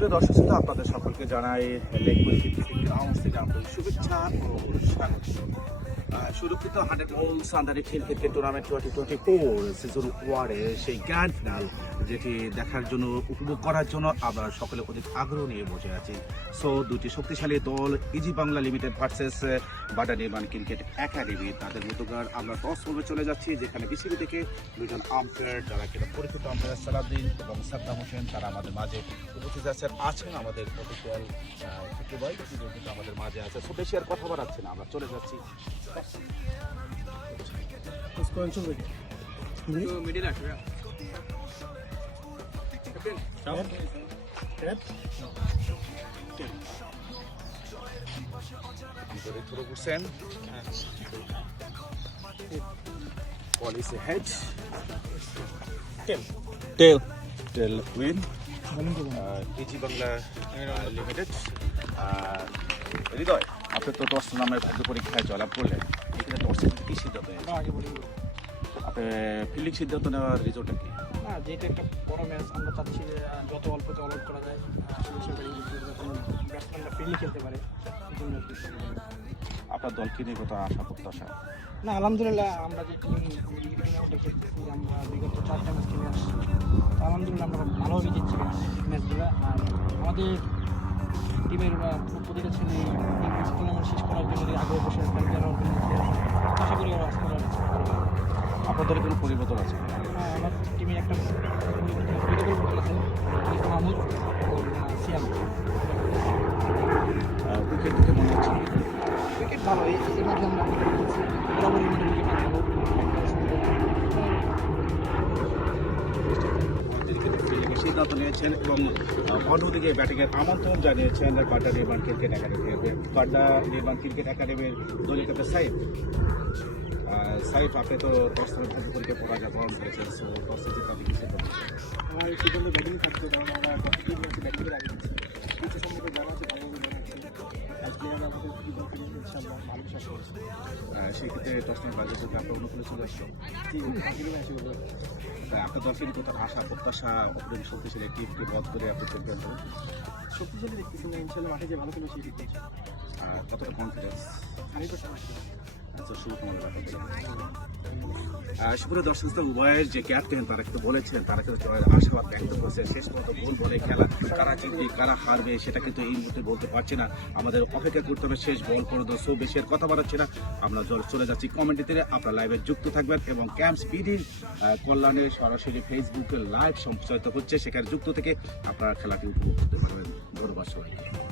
সুপ্রিয় দর্শক শ্রোতা, আপনাদের সকলকে জানাই গ্রাউন্ড থেকে শুভেচ্ছা ও স্বাগত। সুরক্ষিত হান্ড্রেড হোলস আন্ডারে খেল cricket tournament twenty twenty four season ওয়ানের সেই গ্র্যান্ড ফিনাল যেটি দেখার জন্য, উপভোগ করার জন্য আমরা সকলে অধিক আগ্রহ নিয়ে বসে আছি। সো দুটি শক্তিশালী দল easy Bangla limited versus Bata Nirman cricket academy তাদের মধ্যকার আমরা টস পর্বে চলে যাচ্ছি, যেখানে বিসিবি থেকে দুজন আম্পায়ার যারা কিনা পরিচিত আম্পায়ার সালাদ্দিন এবং সাদ্দাম হোসেন, তারা আমাদের মাঝে উপস্থিত আছেন। আছেন আমাদের প্রতিকল কিন্তু আমাদের মাঝে আছে। সো বেশি আর কথা বাড়াচ্ছে না, আমরা চলে যাচ্ছি। ভিতরে থ্রো করছেন ball is head tail tail win easy Bangla limited Hriday আপনি তো দশ নামের ভাগ্য পরীক্ষায় জয়লাভ করলেন এখানে দশের কি সিদ্ধান্ত বলি আপনি ফিল্ডিং সিদ্ধান্ত নেওয়ার রিজল্টটা কি? না যেহেতু একটা বড় ম্যাচ আমরা চাচ্ছি যে যত অল্পতে অল আউট করা যায় ব্যাটসম্যানরা ফ্রিলি খেলতে পারে জন্য আর কি। নিয়ে কত আশা প্রত্যাশা? না আলহামদুলিল্লাহ আমরা যে টিম আমরা বিগত চারটা ম্যাচ খেলে আসছি। আলহামদুলিল্লাহ আমরা ভালোভাবে জিতছি ম্যাচগুলো আর আমাদের টিমের প্রতিটা ছেলে শেষ করার জন্য আগ্রহ বসে দলে কোনো পরিবর্তন আছে? হ্যাঁ, আমার টিমে একটা আছে। মাহমুদ সিয়াম। উইকেট থেকে মনে হচ্ছে। উইকেট ভালো এই মাঝে আমরা বরাবরই আমাদের উইকেট ভালো ফিল্ডিংয়ে সিদ্ধান্ত নিয়েছেন এবং অন্যদিকে ব্যাটিংয়ের আমন্ত্রণ জানিয়েছেন বাড্ডা নির্মাণ ক্রিকেট একাডেমি বাড্ডা নির্মাণ ক্রিকেট একাডেমির দলীয় ক্যাপ্টেন সাইফ। সাইফ, আপনি তো দশ পড়া ভাগ্য গ্রহণ করেছেন সো আমার সিদ্ধান্ত ব্যাটিং থাকতে কারণ আমরা প্রতিদিন ম্যাচে ব্যাটিং আগে আমাদের ভালো সেক্ষেত্রে রানের ভাগ্য পরীক্ষা আপনার অনুকূলে চলে আসলো জি আজকের ম্যাচে হলো তাই আপনার কত আশা প্রত্যাশা অত্যন্ত শক্তিশালী টিমকে বধ করে আপনি চলবেন শক্তিশালী দেখতেছি না ইনশাআল্লাহ মাঠে যে ভালো খেলে সেই দেখতেছি কতটা কনফিডেন্স হান্ড্রেড পার্সেন্ট আচ্ছা সুপ্রিয় দর্শক উভয়ের যে ক্যাপ্টেন তারা কিন্তু বলেছেন তারা কিন্তু আশাবাদ ব্যক্ত করেছে। শেষ পর্যন্ত গোল বলে খেলা, কারা জিতবে, কারা হারবে, সেটা কিন্তু এই মুহূর্তে বলতে পারছি না। আমাদের অপেক্ষা করতে হবে শেষ বল পর্যন্ত। সো বেশি কথা বাড়াচ্ছি না। আমরা চলে যাচ্ছি কমেন্টিতে আপনারা লাইভে যুক্ত থাকবেন এবং ক্যাম্প স্পিডির কল্যাণে সরাসরি ফেসবুকে লাইভ সম্প্রচারিত হচ্ছে। সেখানে যুক্ত থেকে আপনারা খেলাটি উপভোগ করতে পারবেন। ধন্যবাদ সবাইকে।